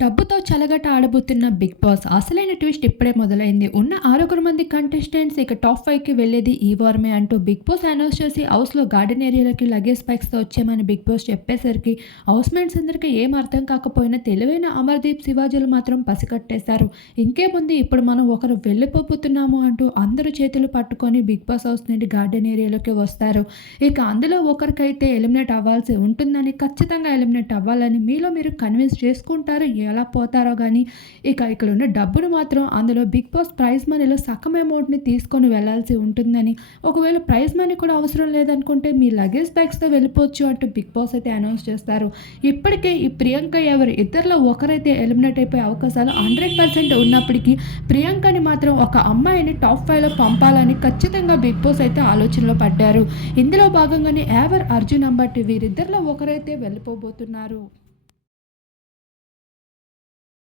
డబ్బుతో చలగట ఆడబోతున్న బిగ్ బాస్ అసలైన ట్విస్ట్ ఇప్పుడే మొదలైంది. ఉన్న ఆరుగురు మంది కంటెస్టెంట్స్ ఇక టాప్ ఫైవ్కి వెళ్ళేది ఈ వారమే అంటూ బిగ్ బాస్ అనౌన్స్ చేసి హౌస్లో గార్డెన్ ఏరియాలకి లగేజ్ బైక్స్తో వచ్చామని బిగ్ బాస్ చెప్పేసరికి హౌస్ మేట్స్ అందరికీ ఏం అర్థం కాకపోయినా తెలివైన అమర్దీప్ శివాజీలు మాత్రం పసికట్టేశారు. ఇంకేముంది ఇప్పుడు మనం ఒకరు వెళ్ళిపోతున్నాము అంటూ అందరూ చేతులు పట్టుకొని బిగ్ బాస్ హౌస్ నుండి గార్డెన్ ఏరియాలోకి వస్తారు. ఇక అందులో ఒకరికైతే ఎలిమినేట్ అవ్వాల్సి ఉంటుందని ఖచ్చితంగా ఎలిమినేట్ అవ్వాలని మీలో మీరు కన్విన్స్ చేసుకుంటారు ఎలా పోతారో కానీ ఇక ఇక్కడ ఉన్న డబ్బును మాత్రం అందులో బిగ్ బాస్ ప్రైజ్ మనీలో సగం అమౌంట్ని తీసుకొని వెళ్ళాల్సి ఉంటుందని. ఒకవేళ ప్రైజ్ మనీ కూడా అవసరం లేదనుకుంటే మీ లగేజ్ బ్యాగ్స్తో వెళ్ళిపోవచ్చు అంటూ బిగ్ బాస్ అయితే అనౌన్స్ చేస్తారు. ఇప్పటికే ఈ ప్రియాంక ఎవరు? ఇద్దరిలో ఒకరైతే ఎలిమినేట్ అయిపోయే అవకాశాలు హండ్రెడ్ పర్సెంట్ ఉన్నప్పటికీ ప్రియాంకని మాత్రం ఒక అమ్మాయిని టాప్ ఫైవ్లో పంపాలని ఖచ్చితంగా బిగ్ బాస్ అయితే ఆలోచనలో పడ్డారు. ఇందులో భాగంగానే ఎవర్? అర్జున్ అంబట్టి వీరిద్దరిలో ఒకరైతే వెళ్ళిపోబోతున్నారు.